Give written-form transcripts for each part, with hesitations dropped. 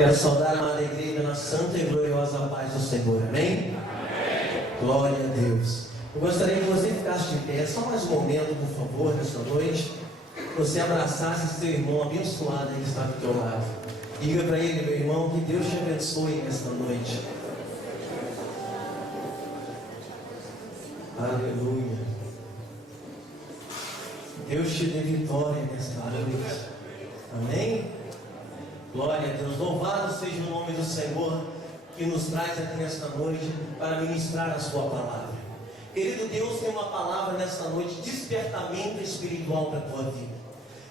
Quero saudar a amada igreja na santa e gloriosa paz do Senhor, amém? Glória a Deus. Eu gostaria que você ficasse de pé, só mais um momento, por favor, nesta noite. Você abraçasse seu irmão abençoado que está do teu lado. Diga para ele, meu irmão, que Deus te abençoe nesta noite. Aleluia. Deus te dê vitória nesta noite. Amém? Glória a Deus. Louvado seja o nome do Senhor que nos traz aqui nesta noite para ministrar a sua palavra. Querido Deus, tem uma palavra nesta noite, despertamento espiritual para a tua vida.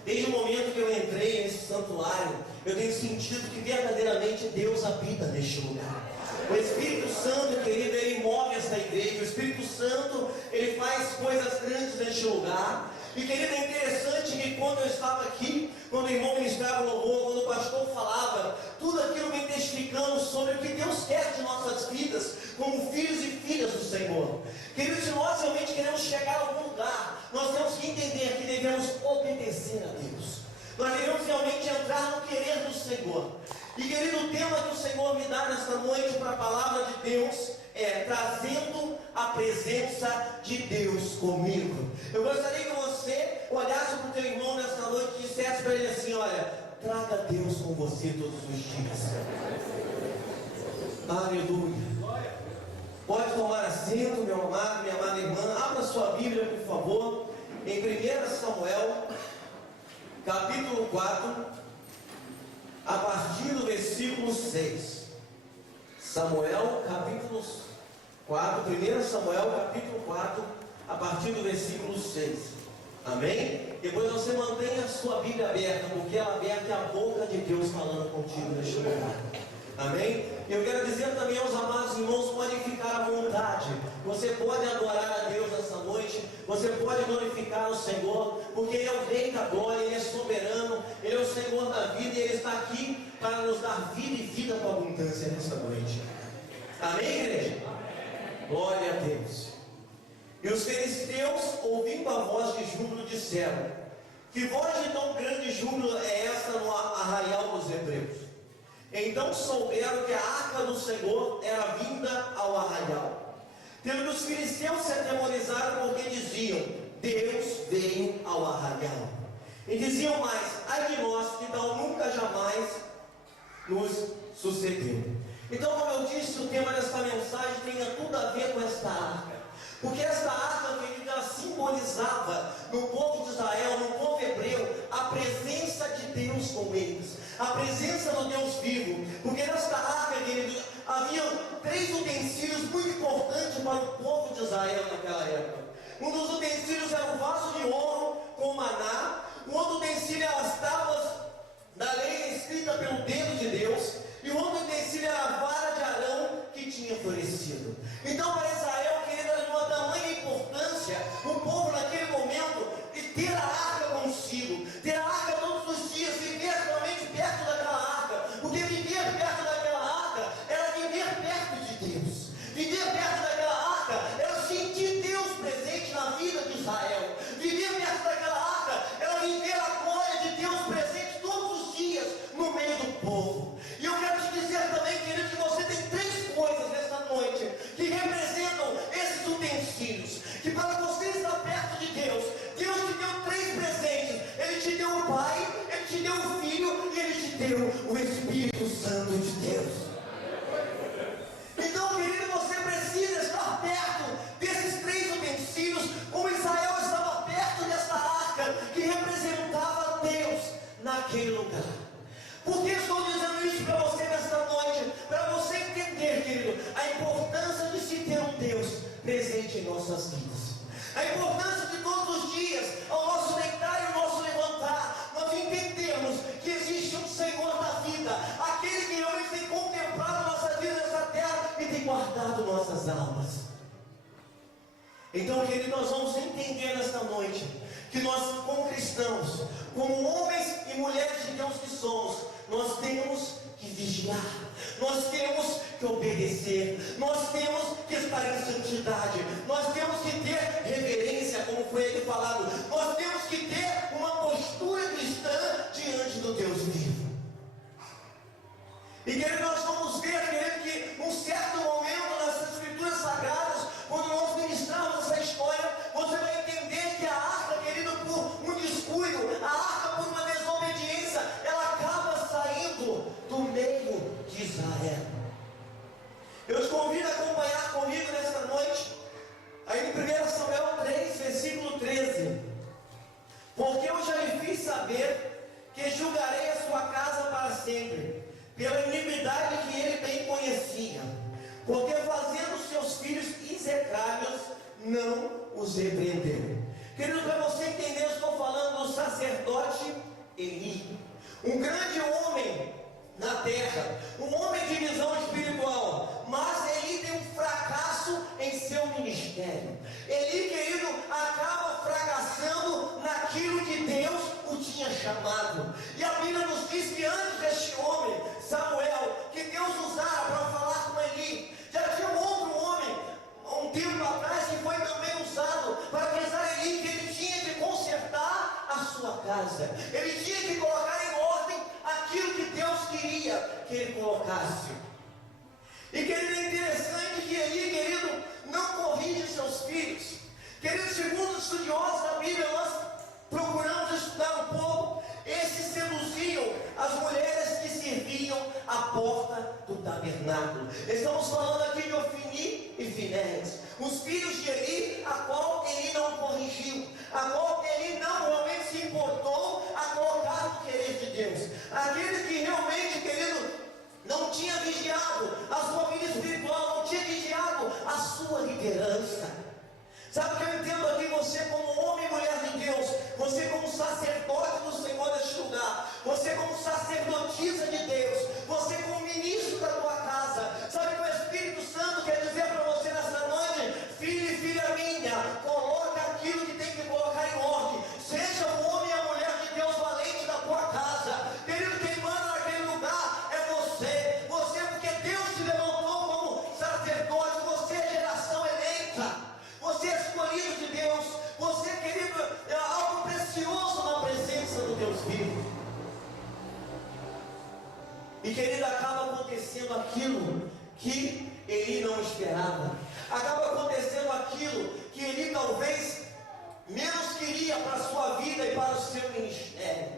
Desde o momento que eu entrei nesse santuário, eu tenho sentido que verdadeiramente Deus habita neste lugar. O Espírito Santo, querido, ele move esta igreja. O Espírito Santo, ele faz coisas grandes neste lugar. E, querido, é interessante que quando eu estava aqui, quando o irmão ministrava o louvor, quando o pastor falava, tudo aquilo me testificando sobre o que Deus quer de nossas vidas, como filhos e filhas do Senhor. Querido, se nós realmente queremos chegar a algum lugar, nós temos que entender que devemos obedecer a Deus. Nós devemos realmente entrar no querer do Senhor. E, querido, o tema que o Senhor me dá nesta noite para a palavra de Deus é trazendo a presença de Deus comigo. Eu gostaria que você olhasse para o teu irmão nesta noite e dissesse para ele assim: olha, traga Deus com você todos os dias. Aleluia. Pode tomar assento, meu amado, minha amada irmã. Abra sua Bíblia, por favor, em 1 Samuel, capítulo 4, a partir do versículo 6. Samuel, capítulo 4, 1 Samuel, capítulo 4, a partir do versículo 6. Amém? Depois você mantenha a sua Bíblia aberta, porque ela aberta é a boca de Deus falando contigo neste lugar. Amém? Eu quero dizer também aos amados irmãos, podem ficar à vontade. Você pode adorar a Deus nessa noite. Você pode glorificar o Senhor, porque Ele é o Rei da glória, Ele é soberano, Ele é o Senhor da vida, e Ele está aqui para nos dar vida e vida com abundância nessa noite. Amém, igreja? Glória a Deus. E os filisteus, ouvindo a voz de júbilo, disseram: que voz de tão grande júbilo é essa no arraial dos hebreus? Então souberam que a arca do Senhor era vinda ao arraial. Tendo que os filisteus se atemorizaram, porque diziam: Deus veio ao arraial. E diziam mais: ai de nós, que tal nunca jamais nos sucedeu. Então, como eu disse, o tema desta mensagem tem tudo a ver com esta arca. Porque esta arca, querida, ela simbolizava no povo de Israel, no povo hebreu, a presença de Deus com eles, a presença do Deus vivo. Porque nesta arca, querido, havia 3 utensílios muito importantes para o povo de Israel naquela época. Um dos utensílios era um vaso de ouro com maná. O outro utensílio eram as tábuas da lei escrita pelo dedo de Deus. E o outro utensílio era a vara de Arão que tinha florescido. Então, para Israel, querida, era de uma tamanha importância o povo naquele momento de ter a arca consigo, ter a arca todos os dias, viver realmente perto daquela arca. Porque viver perto daquela arca era viver perto de Deus. Viver perto daquela arca era sentir Deus presente na vida de Israel. Viver perto daquela arca era viver a glória de Deus presente todos os dias no meio do povo. E eu quero te dizer também, querido, que você tem 3 coisas nesta noite que representam esses utensílios. Que para você estar perto de Deus, Deus te deu 3 presentes. Ele te deu o Pai, Ele te deu o Filho e Ele te deu o Espírito Santo de Deus. Então, querido, você precisa estar perto desses 3 utensílios, como Israel estava perto desta arca que representava Deus naquele lugar. Por que estou dizendo isso para você nesta noite? Para você entender, querido, a importância de se ter um Deus presente em nossas vidas. A importância de todos os dias, ao nosso deitar e ao nosso levantar, nós entendemos que existe um Senhor da vida, aquele que realmente tem contemplado nossa vida nessa terra e tem guardado nossas almas. Então, querido, nós vamos entender nesta noite que nós, como cristãos, como homens e mulheres de Deus que somos, nós temos que vigiar, nós temos que obedecer, nós temos que estar em santidade, nós temos que ter reverência, como foi aqui falado, nós temos que ter uma postura cristã diante do Deus vivo. querido, nós vamos ver, querido, que num certo momento nas escrituras sagradas, quando nós ministramos essa história, você vai entender que a arca, querido, por um descuido, a arca por uma desobediência, ela acaba saindo do meio de Israel. Eu te convido a acompanhar comigo nesta noite, aí em 1 Samuel 3, versículo 13. Porque eu já lhe fiz saber que julgarei a sua casa para sempre, pela iniquidade que ele bem conhecia, porque fazendo seus filhos execráveis, não os repreendeu. Querido, para você entender, eu estou falando do sacerdote Eli, um grande homem na terra, um homem de visão espiritual, mas Eli tem um fracasso em seu ministério. Eli, querido, acaba fracassando naquilo que Deus o tinha chamado. E a Bíblia nos diz que antes deste homem, Samuel, que Deus usara para falar com Eli, já tinha um outro homem, um tempo atrás, que foi também usado para avisar Eli que ele tinha que consertar a sua casa, ele tinha que colocar em ordem aquilo que Deus queria que ele colocasse. E querido, é interessante que Eli, querido, não corrige seus filhos. Querido, segundo os estudiosos da Bíblia, nós procuramos estudar um pouco. Esses seduziam as mulheres que serviam à porta do tabernáculo. Estamos falando aqui de Ofni e Finéias, os filhos de Eli, a qual Eli não corrigiu, a qual Eli não realmente se importou a colocar no querer de Deus. Aqueles que realmente, querido, não tinha vigiado a sua vida espiritual, não tinha vigiado a sua liderança. Sabe o que eu entendo aqui? Você como homem e mulher de Deus, você como sacerdote do Senhor neste lugar, você como sacerdotisa de Deus, você como ministro da tua casa. Sabe o que o Espírito Santo quer dizer para você nessa noite? Filho e filha minha, coloca aquilo que tem que colocar em ordem. Seja o homem e a mulher de Deus valente da tua casa. Querido, quem manda naquele lugar é você. Você, porque Deus te levantou como sacerdote, você é geração eleita. Você é escolhido de Deus. Você, querido, é algo precioso na presença do Deus vivo. E, querido, acaba acontecendo aquilo que Eli não esperava. Acaba acontecendo aquilo que Eli talvez menos queria para a sua vida e para o seu ministério.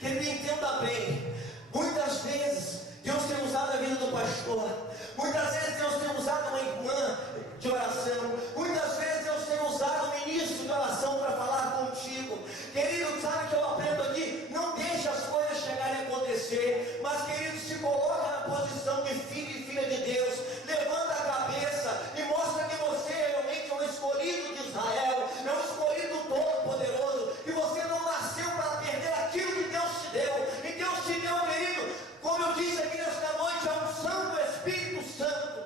Querido, entenda bem. Muitas vezes Deus tem usado a vida do pastor. Muitas vezes Deus tem usado uma irmã de oração. Muitas vezes Deus tem usado um ministro de oração para falar contigo. Querido, sabe o que eu aprendo aqui? Não deixe as coisas chegarem a acontecer, mas, querido, se coloca na posição de filho e filha de Deus. Levanta a cabeça e mostra que você realmente é um escolhido de Israel, é um escolhido todo-poderoso, que você não nasceu para perder aquilo que Deus te deu. E Deus te deu, querido, como eu disse aqui nesta noite, a unção do Espírito Santo.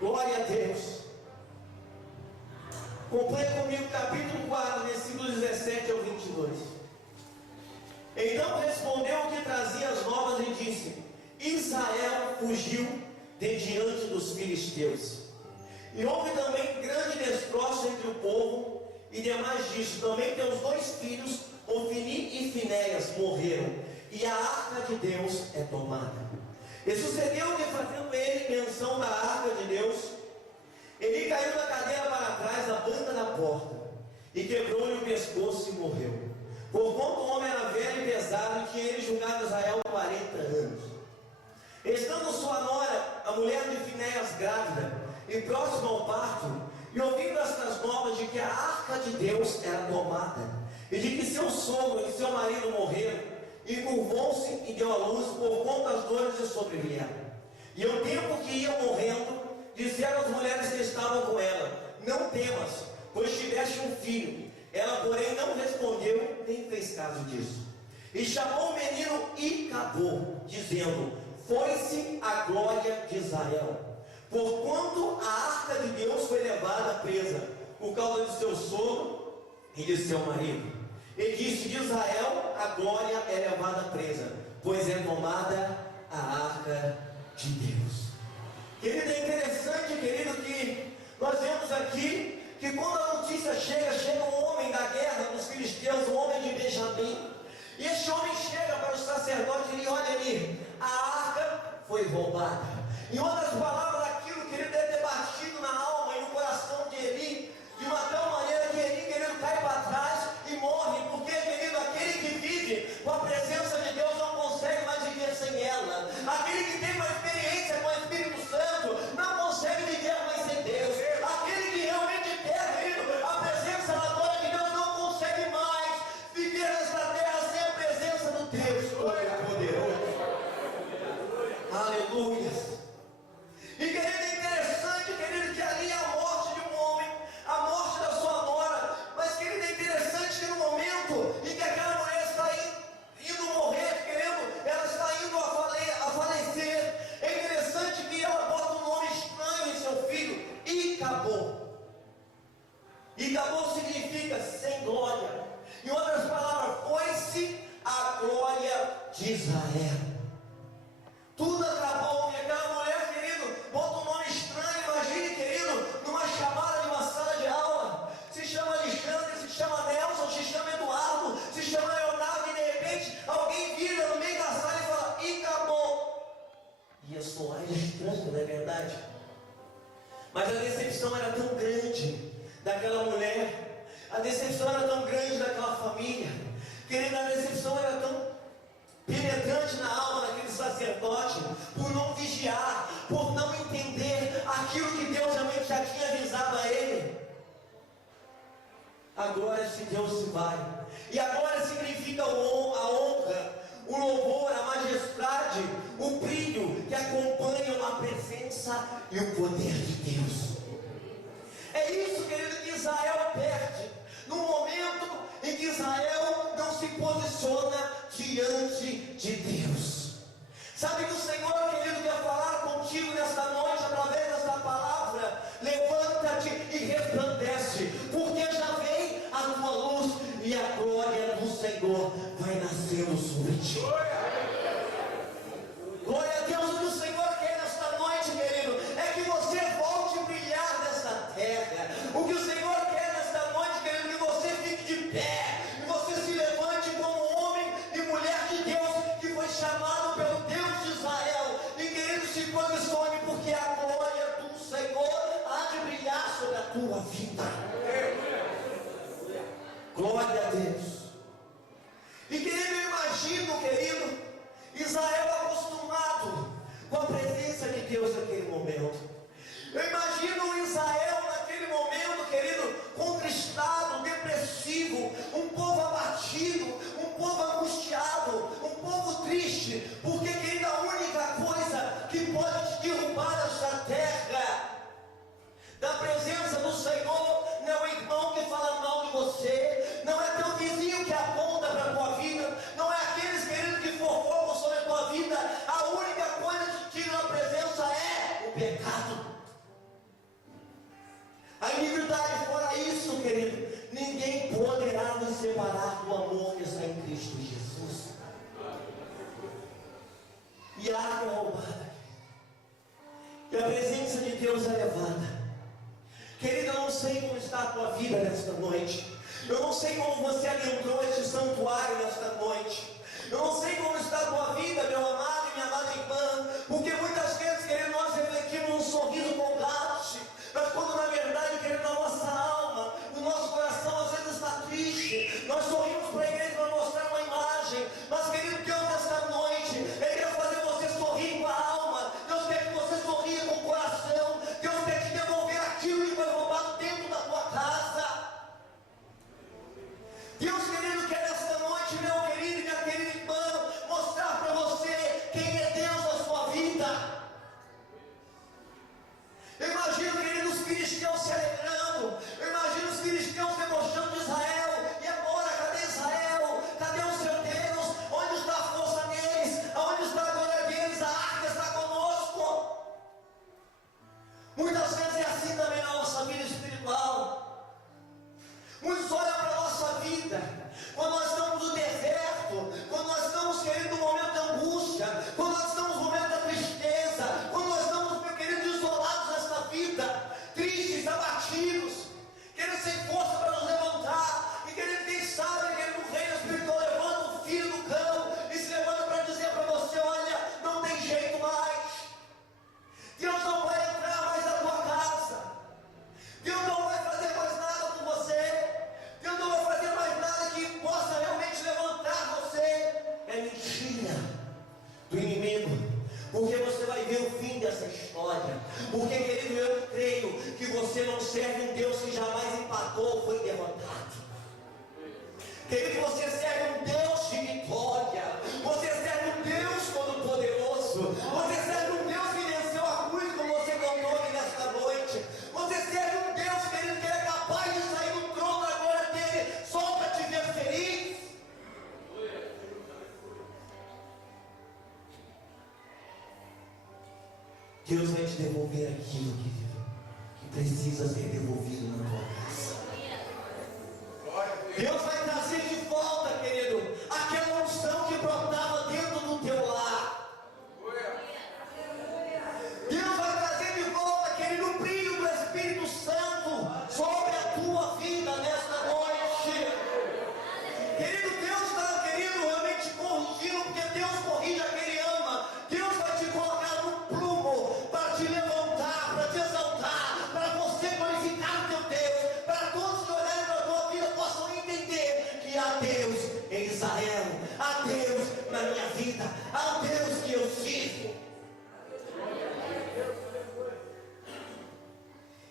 Glória a Deus. Acompanhe comigo capítulo 4, versículos 17 ao 22. Então respondeu o que trazia as novas e disse: Israel fugiu de diante dos filisteus. E houve também grande destroço entre o povo, e demais disso, também teus dois filhos, Ofni e Finéias, morreram, e a arca de Deus é tomada. E sucedeu que, fazendo ele menção da arca de Deus, ele caiu da cadeira para trás da banda da porta, e quebrou-lhe o pescoço e morreu. Porquanto o homem era velho e pesado, e tinha ele julgado Israel 40 anos. Estando sua nora, a mulher de Finéias, grávida, e próxima ao parto, e ouvindo estas novas de que a arca de Deus era tomada, e de que seu sogro e seu marido morreram, encurvou-se e deu à luz, por conta as dores lhe sobrevieram. E ao tempo que ia morrendo, disseram as mulheres que estavam com ela: Não temas, pois tiveste um filho. Ela, porém, não respondeu, nem fez caso disso. E chamou o menino e acabou, dizendo: Foi-se a glória de Israel, porquanto a arca de Deus foi levada presa, por causa de seu sogro e de seu marido. E disse: De Israel a glória é levada presa, pois é tomada a arca de Deus. Querido, é interessante, querido, que nós vemos aqui que quando a notícia chega um homem da guerra dos filisteus, um homem de Benjamim, E este homem chega para o sacerdote e diz: olha ali, a arca foi roubada. Em outras palavras, aquilo que ele deve ter batido na alma e no coração de Eli, de uma tal maneira que Eli, querido, cai para trás e morre, porque, querido, aquele que vive com a presença de Deus não consegue mais viver sem ela. Aquele que tem uma experiência com o Espírito Santo não consegue viver mais sem Deus. Aquele que realmente quer, querido, a presença na glória de Deus não consegue mais viver nesta terra sem a presença do Deus Todo-Poderoso. Aleluia. E, querido, é interessante, querido, que ali é a morte de um homem, a morte da sua nora. Mas, querido, é interessante que no momento em que aquela mulher está indo morrer, querido, ela está indo a falecer, é interessante que ela bota um nome estranho em seu filho: Icabod. Icabod significa sem glória. Em outras palavras, foi-se a glória de Israel. Tudo acabou, e aquela mulher, querido, bota um nome estranho. Imagine, querido, numa chamada de uma sala de aula, se chama Alexandre, se chama Nelson, se chama Eduardo, se chama Leonardo, e de repente alguém vira no meio da sala e fala: e acabou. Ia soar estranho, não é verdade? Mas a decepção era tão grande daquela mulher, a decepção era tão grande daquela família, querida, a decepção era tão penetrante na alma daquele sacerdote, por não vigiar, por não entender aquilo que Deus realmente já tinha avisado a ele. A glória de Deus se vai, e a glória significa a honra, o louvor, a majestade, o brilho que acompanham a presença e o poder de Deus. É isso, querido, que Israel perde no momento em que Israel não se posiciona diante de Deus. Sabe que o Senhor, querido, quer falar contigo nesta noite através desta palavra: levanta-te e resplandece, porque já vem a tua luz e a glória do Senhor vai nascer sobre ti. Glória a Deus. O que o Senhor quer nesta noite, querido, é que você volte a brilhar nesta terra. O que o Senhor quer nesta noite, querido, é que você fique de pé e você se levante como homem e mulher de Deus, que foi chamado pelo Deus de Israel. E, querido, se posicione, porque a glória do Senhor há de brilhar sobre a tua vida. Glória a Deus. E, querido, eu imagino, querido, Israel acostumado com a presença de Deus naquele momento. Eu imagino Israel naquele momento, querido, contristado, depressivo, um povo abatido, um povo angustiado, um povo triste, porque, querido, a única coisa que pode te derrubar essa terra da presença do Senhor não é o irmão que fala mal de você, não é teu vizinho que aponta para a tua vida, não é aqueles, queridos, que fofocam sobre a tua vida. A única coisa que te tira da presença é o pecado, a iniquidade. Fora isso, querido, ninguém poderá nos separar do amor que está em Cristo Jesus. E a arca é roubada, e a presença de Deus é levada. Querido, eu não sei como está a tua vida nesta noite. Eu não sei como você adentrou este santuário nesta noite. Eu não sei como está a tua vida, meu amado e minha amada irmã. Porque muitas vezes, querido, nós refletimos um sorriso combate, mas quando na verdade, querido, na nossa alma, no nosso coração às vezes está triste. Nós sorrimos para a igreja para mostrar uma imagem, mas, querido, Deus nesta noite, Ele quer fazer você sorrir com a alma. Deus quer que você sorria com o coração. Deus quer te devolver aquilo que foi roubado dentro da tua casa. Deus, querido, quer nesta noite, meu querido e minha querida irmã, mostrar para você quem é Deus na sua vida. você não serve um Deus que jamais empatou ou foi derrotado. Querido, você serve um Deus de vitória. Você serve um Deus todo-poderoso. Você serve um Deus que venceu a cruz, como você contou aqui nesta noite. Você serve um Deus, querido, que é capaz de sair do trono da glória dele só para te ver feliz. Deus vai te devolver aquilo, querido, que precisa ser devolvido na tua casa. Deus vai trazer de volta, querido, aquela unção que brotava dentro do teu lar. Deus vai trazer de volta, querido, o brilho do Espírito Santo sobre a tua vida nesta noite. Querido, Deus está, querido, realmente corrigindo, porque Deus corrige a quem Ele ama. Deus vai te colocar no prumo para te levantar, para te exaltar, para você glorificar o teu Deus, para todos que olharem para a tua vida possam entender que há Deus em Israel, há Deus na minha vida, há Deus que eu sirvo.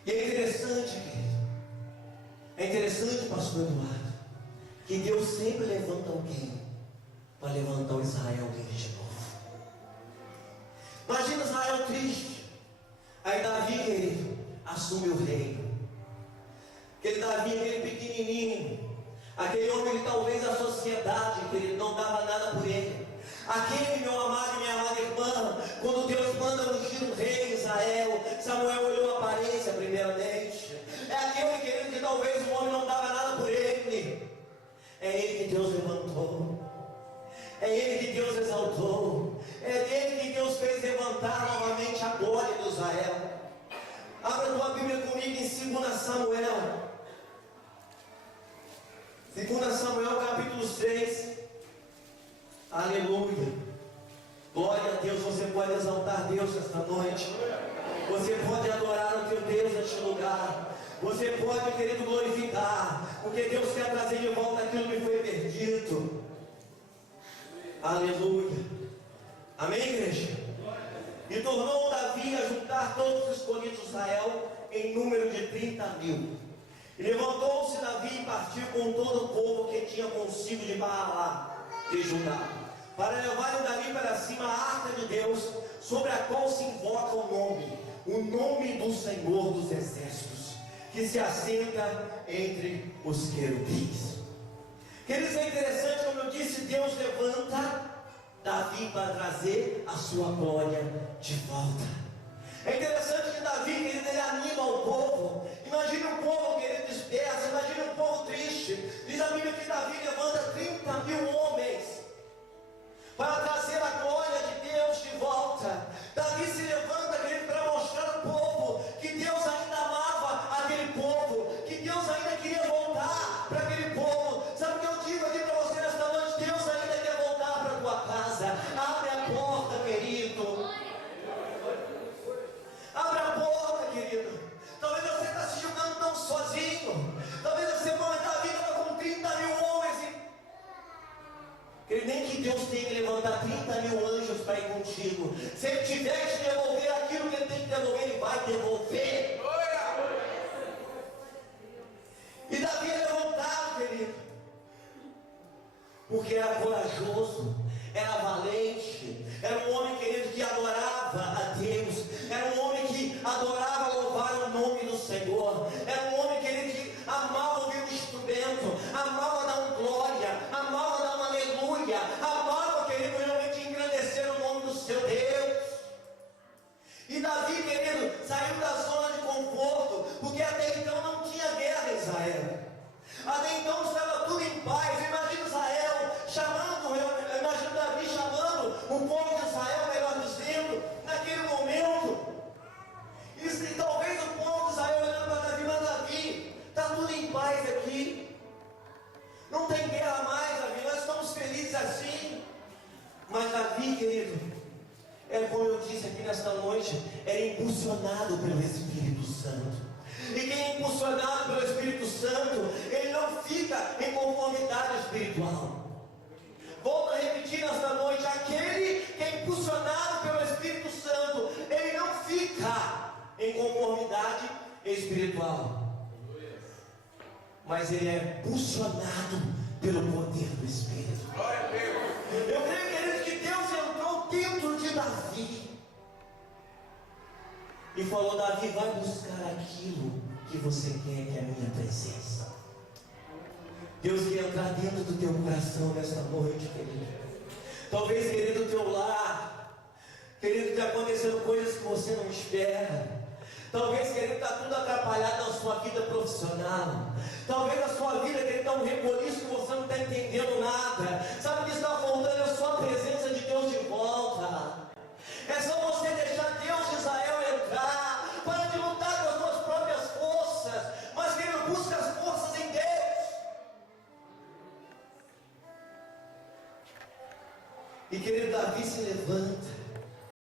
E é interessante, querido, é interessante, pastor Eduardo, que Deus sempre levanta alguém para levantar o Israel dele de novo. Imagina Israel triste. Aí Davi, querido, assume o reino. Aquele Davi, aquele pequenininho, aquele homem que talvez a sociedade, querido, não dava nada por ele. Aquele, meu amado e minha amada irmã, quando Deus manda ungir um rei em Israel, Samuel olhou a aparência primeiramente. É aquele, querido, que talvez o homem não dava nada por ele. É ele que Deus levantou. É ele que Deus exaltou. É ele que Deus fez levantar novamente a glória de Israel. Abra tua Bíblia comigo em 2 Samuel. 2 Samuel capítulo 6. Aleluia. Glória a Deus. Você pode exaltar Deus esta noite. Você pode adorar o teu Deus neste lugar. Você pode, querido, glorificar, porque Deus quer trazer de volta aquilo que foi perdido. Aleluia. Amém, igreja? E tornou Davi a juntar todos os escolhidos de Israel em número de 30.000. E levantou-se Davi e partiu com todo o povo que tinha consigo de Baalá de Judá, para levarem dali para cima a arca de Deus, sobre a qual se invoca o nome do Senhor dos Exércitos, que se assenta entre os querubins. Queridos, é interessante, como eu disse, Deus levanta Davi para trazer a sua glória de volta. É interessante que Davi, querido, ele anima o povo. Imagina um povo, querido, disperso, imagina um povo triste. Diz a Bíblia que Davi levanta 30.000 homens para trazer a glória de Deus de volta. Davi se levanta, querido, para mostrar ao povo que Deus ainda amava aquele povo, que Deus ainda queria voltar para aquele povo. Sabe o que eu digo aqui para você nesta noite? Deus ainda quer voltar para a tua casa. Abre a porta, querido. Abre a porta, querido. Talvez você está se julgando tão sozinho. Talvez você pode estar vindo com 30.000 homens. Querido, nem que Deus tenha que levantar 30.000 anjos para ir contigo. Se Ele tiver que te devolver aquilo que Ele tem que devolver, Ele vai devolver. E Davi é levantado, querido, porque era corajoso, era valente, era um homem, querido, que adorava a Deus, era um homem que adorava louvar o nome do Senhor, era um homem, querido, que amava ouvir o instrumento, amava dar um glória, amava dar uma aleluia, amava, querido, realmente engrandecer o nome do seu Deus. E Davi, querido, saiu da zona de conforto, porque até então não tinha guerra em Israel. Até então estava tudo em paz. Imagina Israel chamando, imagina Davi chamando o povo de Israel, melhor dizendo, naquele momento. E talvez o povo de Israel olhando para Davi, mas Davi, está tudo em paz aqui. Não tem guerra mais, Davi, nós estamos felizes assim. Mas Davi, querido, como eu disse aqui nesta noite, era impulsionado pelo Espírito Santo. E quem é impulsionado pelo Espírito Santo, ele não fica em conformidade espiritual. Volto a repetir nesta noite: aquele que é impulsionado pelo Espírito Santo, ele não fica em conformidade espiritual, mas ele é impulsionado pelo poder do Espírito. Eu creio, queridos, que Deus entrou dentro de Davi e falou: Davi, vai buscar aquilo que você quer, que é a minha presença. Deus quer entrar dentro do teu coração nesta noite, querido. Talvez, querido, do teu lar, querido, está acontecendo coisas que você não espera. Talvez, querido, está tudo atrapalhado na sua vida profissional. Talvez a sua vida, querido, está um reboliço que você não está entendendo nada. Sabe o que está faltando? É a sua presença de Deus de volta. É só você deixar Deus de Israel entrar. Para de lutar com as suas próprias forças, mas, querido, busca as forças em Deus. E, querido, Davi se levanta